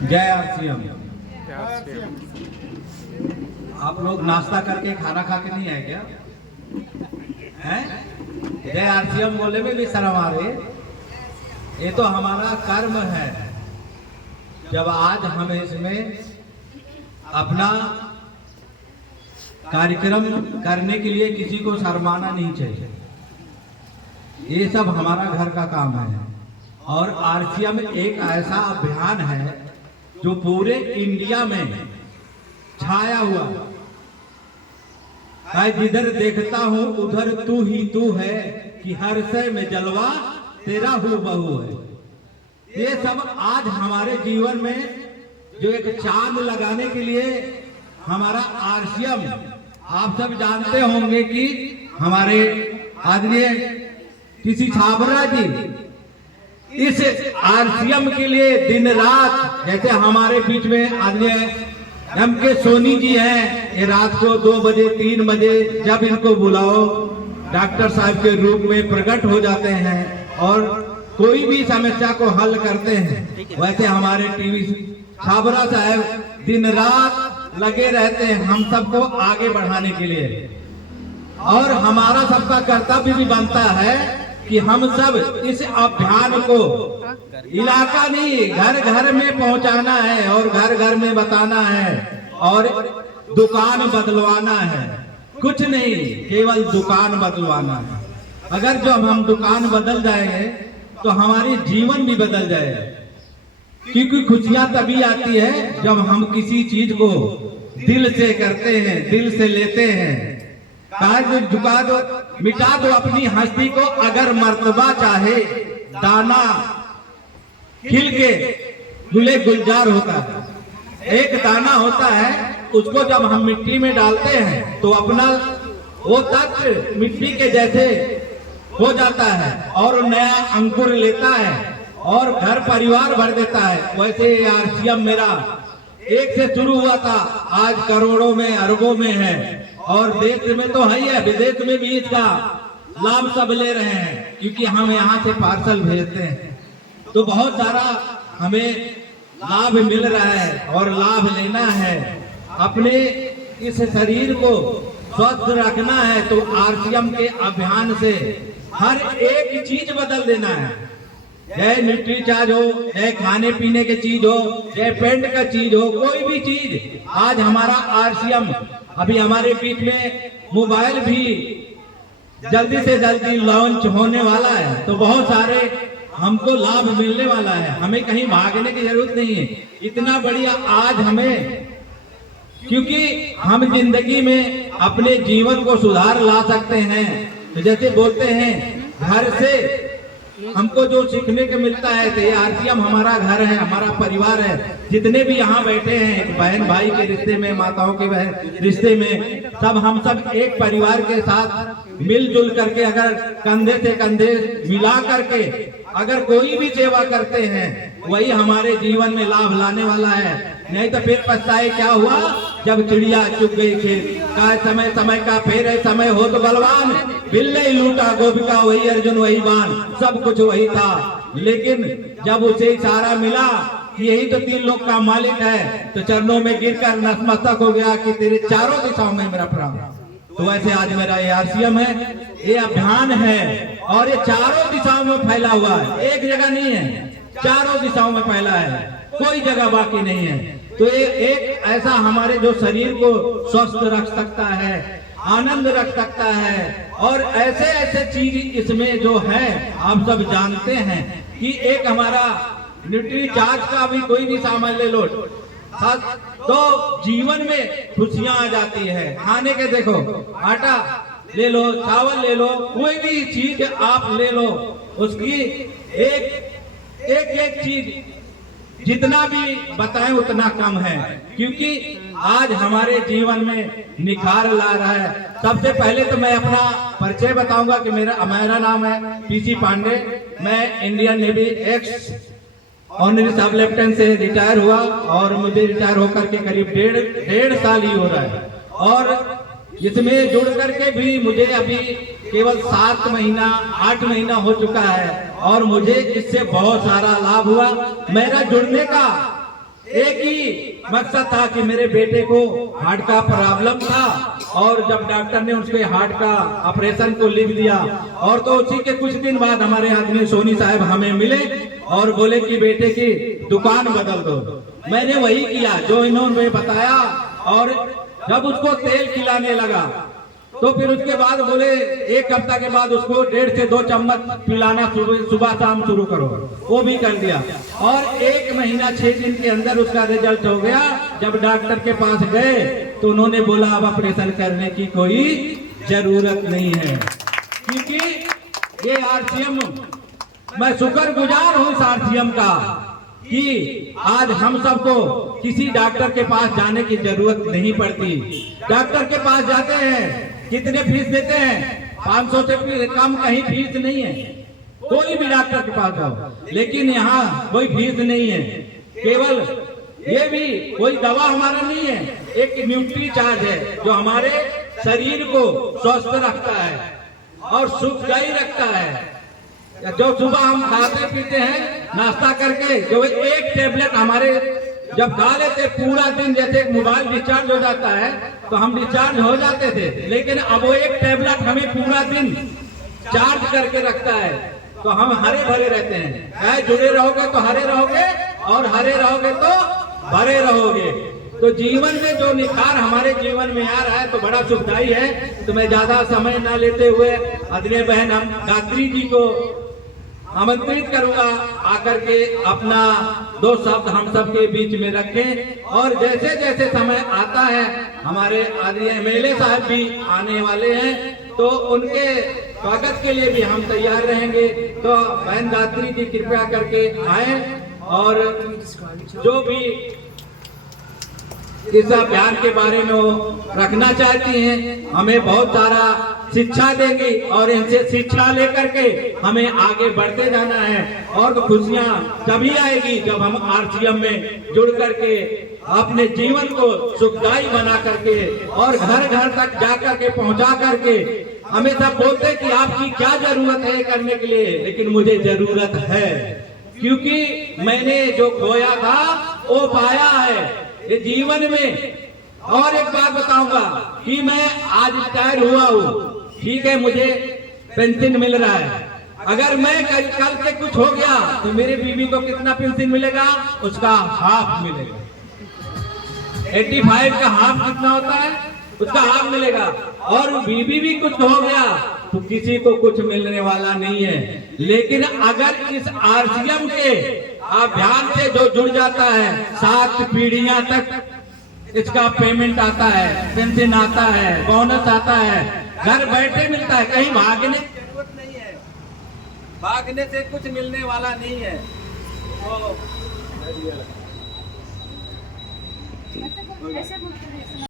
जय आरसीएम। आप लोग नाश्ता करके खाना खा के नहीं आए क्या? हैं? जय आरसीएम बोले में भी शर्म आ रही। ये तो हमारा कर्म है। जब आज हम इसमें अपना कार्यक्रम करने के लिए किसी को शर्माना नहीं चाहिए। ये सब हमारा घर का काम है। और आरसीएम एक ऐसा अभियान है जो पूरे इंडिया में छाया हुआ है। जिधर देखता हूं उधर तू ही तू है कि हर से में जलवा तेरा हूबहू है। ये सब आज हमारे जीवन में जो एक चांद लगाने के लिए हमारा आरसीएम, आप सब जानते होंगे कि हमारे आदरणीय किसी छाबरा जी इस आरसीएम के लिए दिन रात, जैसे हमारे बीच में आदरणीय एम के सोनी जी हैं, ये रात को 2 बजे 3 बजे जब इनको बुलाओ डॉक्टर साहब के रूप में प्रकट हो जाते हैं और कोई भी समस्या को हल करते हैं। वैसे हमारे टीवी छाबरा साहब दिन रात लगे रहते हैं हम सबको आगे बढ़ाने के लिए। और हमारा सबका कर्तव्य भी बनता है कि हम सब इस अभियान को इलाका नहीं घर घर में पहुंचाना है और घर घर में बताना है और दुकान बदलवाना है। कुछ नहीं, केवल दुकान बदलवाना है। अगर जब हम दुकान बदल जाएंगे तो हमारी जीवन भी बदल जाएगा। क्योंकि खुशियां तभी आती है जब हम किसी चीज को दिल से करते हैं, दिल से लेते हैं। काज झुका दो, मिटा दो अपनी हस्ती को, अगर मर्तबा चाहे दाना खिल के गुले गुलजार होता है। एक दाना होता है, उसको जब हम मिट्टी में डालते हैं तो अपना वो तत्व मिट्टी के जैसे हो जाता है और नया अंकुर लेता है और घर परिवार भर देता है। वैसे आरसीएम मेरा एक से शुरू हुआ था, आज करोड़ों में अरबों में है और देश में तो है ही है, विदेश में भी इसका लाभ सब ले रहे हैं क्योंकि हम यहाँ से पार्सल भेजते हैं। तो बहुत सारा हमें लाभ मिल रहा है और लाभ लेना है। अपने इस शरीर को स्वस्थ रखना है तो आरसीएम के अभियान से हर एक चीज बदल देना है। चाहे न्यूट्री चार्ज हो, चाहे खाने पीने की चीज हो, चाहे पेंट का चीज हो, कोई भी चीज। आज हमारा आरसीएम, अभी हमारे बीच में मोबाइल भी जल्दी से जल्दी लॉन्च होने वाला है तो बहुत सारे हमको लाभ मिलने वाला है। हमें कहीं भागने की जरूरत नहीं है। इतना बढ़िया आज हमें, क्योंकि हम जिंदगी में अपने जीवन को सुधार ला सकते हैं। तो जैसे बोलते हैं घर से हमको जो सीखने को मिलता है, तो ये आरसीएम हमारा घर है, हमारा परिवार है। जितने भी यहाँ बैठे हैं, बहन भाई के रिश्ते में, माताओं के बहन रिश्ते में, सब हम सब एक परिवार के साथ मिलजुल करके अगर कंधे से कंधे मिला करके अगर कोई भी सेवा करते हैं, वही हमारे जीवन में लाभ लाने वाला है। नहीं तो फिर पछताए क्या हुआ जब चिड़िया चुग गई खेत का। समय समय का फेर है, समय हो तो बलवान, बिल्ले ही लूटा गोपिका वही अर्जुन वही बाण, सब कुछ वही था। लेकिन जब उसे इशारा मिला कि यही तो 3 लोग का मालिक है, तो चरणों में गिरकर नतमस्तक हो गया कि तेरे चारों दिशाओं में मेरा प्रणाम। तो वैसे आज मेरा ये आरसीएम है, ये अभियान है और ये चारों दिशाओं में फैला हुआ है। एक जगह नहीं है, चारों दिशाओं में फैला है, कोई जगह बाकी नहीं है। तो ये एक ऐसा हमारे जो शरीर को स्वस्थ रख सकता है, आनंद रख सकता है और ऐसे ऐसे चीज इसमें जो है आप सब जानते हैं कि एक हमारा न्यूट्री चार्ज का भी कोई भी सामान ले लो तो जीवन में खुशियां आ जाती है। खाने के देखो, आटा ले लो, चावल ले लो, कोई भी चीज आप ले लो, उसकी एक चीज जितना भी बताएं उतना कम है। क्योंकि आज हमारे जीवन में निखार ला रहा है। सबसे पहले तो मैं अपना परिचय बताऊंगा कि मेरा नाम है पीसी पांडे। मैं इंडियन नेवी एक्स ऑनरी सब लेफ्टिनेंट से रिटायर हुआ और मुझे रिटायर होकर के करीब डेढ़ साल ही हो रहा है। और इसमें जुड़ करके भी मुझे अभी केवल 7 महीना 8 महीना हो चुका है और मुझे इससे बहुत सारा लाभ हुआ। मेरा जुड़ने का एक ही मकसद था कि मेरे बेटे को हार्ट का प्रॉब्लम था, और जब डॉक्टर ने उसके हार्ट का ऑपरेशन को लिख दिया, और तो उसी के कुछ दिन बाद हमारे आदमी सोनी साहब हमें मिले और बोले कि बेटे की दुकान बदल दो। मैंने वही किया जो इन्होंने बताया, और जब उसको तेल खिलाने लगा तो फिर उसके बाद बोले एक हफ्ता के बाद उसको 1.5 से 2 चम्मच पिलाना सुबह शाम शुरू करो, वो भी कर दिया। और 1 महीना 6 दिन के अंदर उसका रिजल्ट हो गया। जब डॉक्टर के पास गए तो उन्होंने बोला अब ऑपरेशन करने की कोई जरूरत नहीं है, क्योंकि ये आरसीएम, मैं शुक्रगुजार हूँ इस आरसीएम का कि आज हम सबको किसी डॉक्टर के पास जाने की जरूरत नहीं पड़ती। डॉक्टर के पास जाते हैं, कितने फीस देते हैं? 500 से कम कहीं फीस नहीं है, कोई भी डॉक्टर के पास जाओ, लेकिन यहाँ कोई फीस नहीं है। केवल ये भी कोई दवा हमारा नहीं है, एक न्यूट्री चार्ज है जो हमारे शरीर को स्वस्थ रखता है और सुखदायी रखता है। जो सुबह हम खाते पीते हैं नाश्ता करके, जो एक टेबलेट हमारे जब खा लेते पूरा दिन, जैसे मोबाइल डिस्चार्ज हो जाता है तो हम डिस्चार्ज हो जाते थे, लेकिन अब वो एक टेबलेट हमें पूरा दिन चार्ज करके रखता है, तो हम हरे भरे रहते हैं। चाहे जुड़े रहोगे तो हरे रहोगे, और हरे रहोगे तो भरे रहोगे। तो जीवन में जो निखार हमारे जीवन में आ रहा है तो बड़ा सुखदायी है। तो मैं ज्यादा समय ना लेते हुए आदरणीय बहन हम गायत्री जी को आमंत्रित करूंगा आकर के अपना 2 शब्द हम सब के बीच में रखें। और जैसे जैसे समय आता है, हमारे आदरणीय एमएलए साहब भी आने वाले हैं, तो उनके स्वागत के लिए भी हम तैयार रहेंगे। तो बहन गायत्री जी कृपया करके आए, और जो भी इस अभियान के बारे में वो रखना चाहती हैं, हमें बहुत सारा शिक्षा देंगी, और इनसे शिक्षा लेकर के हमें आगे बढ़ते जाना है। और खुशियां तभी आएगी जब हम आरसीएम में जुड़ करके अपने जीवन को सुखदायी बना करके, और घर घर तक जा करके पहुंचा करके। हमेशा बोलते कि आपकी क्या जरूरत है करने के लिए, लेकिन मुझे जरूरत है, क्योंकि मैंने जो खोया था वो पाया है ये जीवन में। और एक बात बताऊंगा कि मैं आज रिटायर हुआ हूँ, ठीक है, मुझे पेंशन मिल रहा है। अगर मैं कल के कुछ हो गया तो मेरे बीवी को कितना पेंशन मिलेगा? उसका हाफ मिलेगा। 85 का हाफ कितना होता है? उसका हाफ मिलेगा। और बीवी भी कुछ हो गया तो किसी को कुछ मिलने वाला नहीं है। लेकिन अगर इस आरसीएम के अभियान से जो जुड़ जाता है, 7 पीढ़ियां तक इसका पेमेंट आता है, पेंशन आता है, बोनस आता है, घर बैठे मिलता है, कहीं भागने की जरूरत नहीं है, भागने से कुछ मिलने वाला नहीं है। तो